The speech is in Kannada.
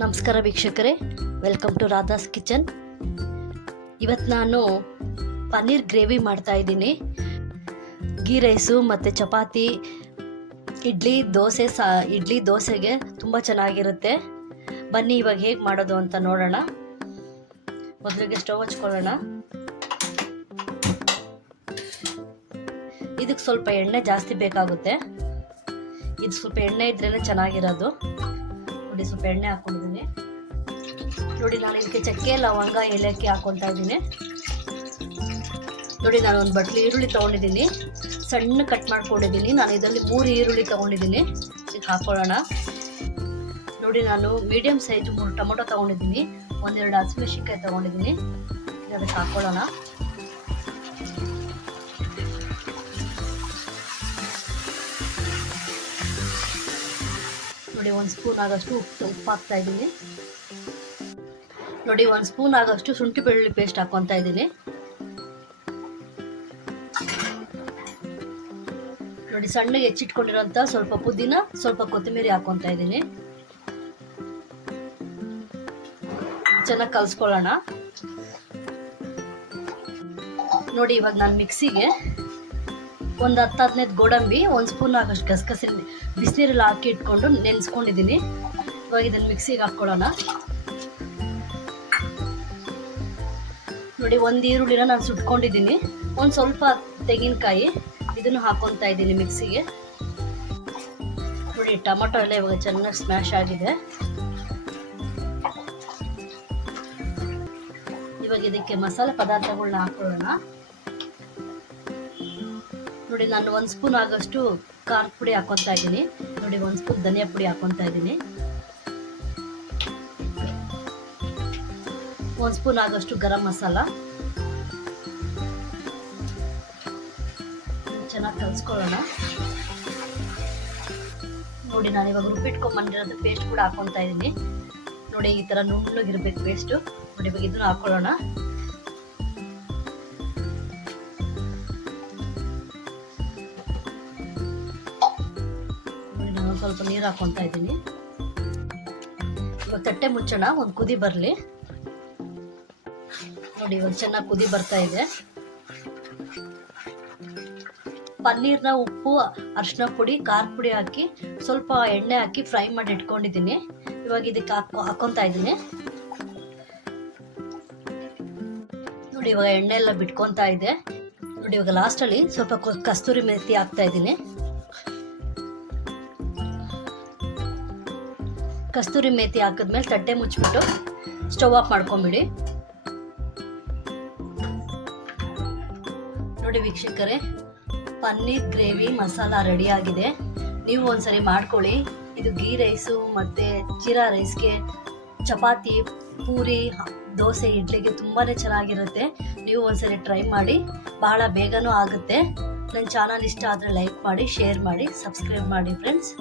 ನಮಸ್ಕಾರ ವೀಕ್ಷಕರೇ, ವೆಲ್ಕಮ್ ಟು ರಾಧಾಸ್ ಕಿಚನ್. ಇವತ್ತು ನಾನು ಪನ್ನೀರ್ ಗ್ರೇವಿ ಮಾಡ್ತಾ ಇದ್ದೀನಿ. ಗೀ ರೈಸು ಮತ್ತು ಚಪಾತಿ, ಇಡ್ಲಿ ದೋಸೆಗೆ ತುಂಬ ಚೆನ್ನಾಗಿರುತ್ತೆ. ಬನ್ನಿ ಇವಾಗ ಹೇಗೆ ಮಾಡೋದು ಅಂತ ನೋಡೋಣ. ಮೊದಲಿಗೆ ಸ್ಟವ್ ಹಚ್ಕೊಳ್ಳೋಣ. ಇದಕ್ಕೆ ಸ್ವಲ್ಪ ಎಣ್ಣೆ ಜಾಸ್ತಿ ಬೇಕಾಗುತ್ತೆ. ಇದು ಸ್ವಲ್ಪ ಎಣ್ಣೆ ಇದ್ರೇ ಚೆನ್ನಾಗಿರೋದು. ನೋಡಿ, ಸ್ವಲ್ಪ ಎಣ್ಣೆ ಹಾಕೊಂಡಿದ್ದೀನಿ. ನೋಡಿ, ನಾನು ಇದಕ್ಕೆ ಚಕ್ಕೆ, ಲವಂಗ, ಏಲಕ್ಕಿ ಹಾಕೊತಾ ಇದ್ದೀನಿ. ನೋಡಿ, ನಾನು ಒಂದು ಬಟ್ಲಿ ಈರುಳ್ಳಿ ತೊಗೊಂಡಿದ್ದೀನಿ, ಸಣ್ಣ ಕಟ್ ಮಾಡ್ಕೊಂಡಿದ್ದೀನಿ. ನಾನು ಇದರಲ್ಲಿ 3 ಈರುಳ್ಳಿ ತೊಗೊಂಡಿದ್ದೀನಿ. ಇದಕ್ಕೆ ಹಾಕೊಳ್ಳೋಣ. ನೋಡಿ, ನಾನು ಮೀಡಿಯಮ್ ಸೈಜ್ 3 ಟೊಮೊಟೊ ತೊಗೊಂಡಿದ್ದೀನಿ, 1-2 ಹಸಿಮೆಣಸಿನ್ಕಾಯಿ ತೊಗೊಂಡಿದ್ದೀನಿ. ಅದಕ್ಕೆ ಹಾಕೊಳ್ಳೋಣ. ನೋಡಿ, 1 ಸ್ಪೂನ್ ಆಗೋಷ್ಟು ಉಪ್ಪು ಹಾಕ್ತಾ ಇದ್ದೀನಿ. ನೋಡಿ, 1 ಸ್ಪೂನ್ ಆಗೋಷ್ಟು ಶುಂಠಿ ಬೆಳ್ಳುಳ್ಳಿ ಪೇಸ್ಟ್ ಹಾಕೊತಾ ಇದ್ದೀನಿ. ನೋಡಿ, ಸಣ್ಣಗೆ ಹೆಚ್ಚಿಟ್ಕೊಂಡಿರೋಂಥ ಸ್ವಲ್ಪ ಪುದೀನ, ಸ್ವಲ್ಪ ಕೊತ್ತಂಬರಿ ಹಾಕೊತಾ ಇದ್ದೀನಿ. ಚೆನ್ನಾಗಿ ಕಲಿಸ್ಕೊಳ್ಳೋಣ. ನೋಡಿ, ಇವಾಗ ನಾನು ಮಿಕ್ಸಿಗೆ ಒಂದು 10-15 ಗೋಡಂಬಿ, 1 ಸ್ಪೂನ್ ಆಗೋಷ್ಟು ಗಸಗಸೆ ಬಿಸಿನೀರಲ್ಲಿ ಹಾಕಿ ಇಟ್ಕೊಂಡು ನೆನೆಸ್ಕೊಂಡಿದ್ದೀನಿ. ಇವಾಗ ಇದನ್ನು ಮಿಕ್ಸಿಗೆ ಹಾಕ್ಕೊಳ್ಳೋಣ. ನೋಡಿ, 1 ಈರುಳ್ಳಿನ ನಾನು ಸುಟ್ಕೊಂಡಿದ್ದೀನಿ, ಒಂದು ಸ್ವಲ್ಪ ತೆಂಗಿನಕಾಯಿ, ಇದನ್ನು ಹಾಕೊತಾ ಇದ್ದೀನಿ ಮಿಕ್ಸಿಗೆ. ನೋಡಿ, ಟೊಮೊಟೊ ಎಲ್ಲ ಇವಾಗ ಚೆನ್ನಾಗಿ ಸ್ಮ್ಯಾಶ್ ಆಗಿದೆ. ಇವಾಗ ಇದಕ್ಕೆ ಮಸಾಲೆ ಪದಾರ್ಥಗಳನ್ನ ಹಾಕೊಳ್ಳೋಣ. ನೋಡಿ, ನಾನು 1 ಸ್ಪೂನ್ ಆಗೋಷ್ಟು ಖಾರದ ಪುಡಿ ಹಾಕೊತಾ ಇದ್ದೀನಿ. ನೋಡಿ, 1 ಸ್ಪೂನ್ ಧನಿಯಾ ಪುಡಿ ಹಾಕೊತಾ ಇದ್ದೀನಿ. 1 ಸ್ಪೂನ್ ಆಗೋಷ್ಟು ಗರಂ ಮಸಾಲ. ಚೆನ್ನಾಗಿ ಕಲಿಸ್ಕೊಳ್ಳೋಣ. ನೋಡಿ, ನಾನು ಇವಾಗ ರುಬ್ಬಿಟ್ಕೊಂಡ್ಬಂದಿರೋದು ಪೇಸ್ಟ್ ಕೂಡ ಹಾಕೊತಾ ಇದ್ದೀನಿ. ನೋಡಿ, ಈ ಥರ ನುಣ್ಣಗಿರ್ಬೇಕು ಪೇಸ್ಟು. ನೋಡಿ, ಇವಾಗ ಇದನ್ನು ಹಾಕೊಳ್ಳೋಣ. ಸ್ವಲ್ಪ ನೀರು ಹಾಕೊತಾ ಇದ್ದೀನಿ. ಇವಾಗ ತಟ್ಟೆ ಮುಚ್ಚೋಣ, ಒಂದು ಕುದಿ ಬರಲಿ. ನೋಡಿ, ಇವಾಗ ಚೆನ್ನಾಗಿ ಕುದಿ ಬರ್ತಾ ಇದೆ. ಪನ್ನೀರ್ನ ಉಪ್ಪು, ಅರಿಶಿನ ಪುಡಿ, ಖಾರದ ಪುಡಿ ಹಾಕಿ ಸ್ವಲ್ಪ ಎಣ್ಣೆ ಹಾಕಿ ಫ್ರೈ ಮಾಡಿ ಇಟ್ಕೊಂಡಿದ್ದೀನಿ. ಇವಾಗ ಇದಕ್ಕೆ ಹಾಕೊತಾ ಇದ್ದೀನಿ. ನೋಡಿ, ಇವಾಗ ಎಣ್ಣೆ ಎಲ್ಲ ಬಿಟ್ಕೊತಾ ಇದೆ. ನೋಡಿ, ಇವಾಗ ಲಾಸ್ಟಲ್ಲಿ ಸ್ವಲ್ಪ ಕಸ್ತೂರಿ ಮೆಥಿ ಹಾಕ್ತಾ ಇದ್ದೀನಿ. ಕಸ್ತೂರಿ ಮೇಥಿ ಹಾಕಿದ್ಮೇಲೆ ತಟ್ಟೆ ಮುಚ್ಚಿಬಿಟ್ಟು ಸ್ಟವ್ ಆಫ್ ಮಾಡ್ಕೊಂಬಿಡಿ. ನೋಡಿ ವೀಕ್ಷಕರೇ, ಪನ್ನೀರ್ ಗ್ರೇವಿ ಮಸಾಲ ರೆಡಿ ಆಗಿದೆ. ನೀವು ಒಂದ್ಸರಿ ಮಾಡ್ಕೊಳ್ಳಿ. ಇದು ಗೀ ರೈಸು ಮತ್ತು ಜೀರಾ ರೈಸ್ಗೆ, ಚಪಾತಿ, ಪೂರಿ, ದೋಸೆ, ಇಡ್ಲಿಗೆ ತುಂಬಾ ಚೆನ್ನಾಗಿರುತ್ತೆ. ನೀವು ಒಂದ್ಸರಿ ಟ್ರೈ ಮಾಡಿ, ಬಹಳ ಬೇಗನೂ ಆಗುತ್ತೆ. ನನ್ನ ಚಾನಲ್ ಇಷ್ಟ ಆದರೆ ಲೈಕ್ ಮಾಡಿ, ಶೇರ್ ಮಾಡಿ, ಸಬ್ಸ್ಕ್ರೈಬ್ ಮಾಡಿ ಫ್ರೆಂಡ್ಸ್.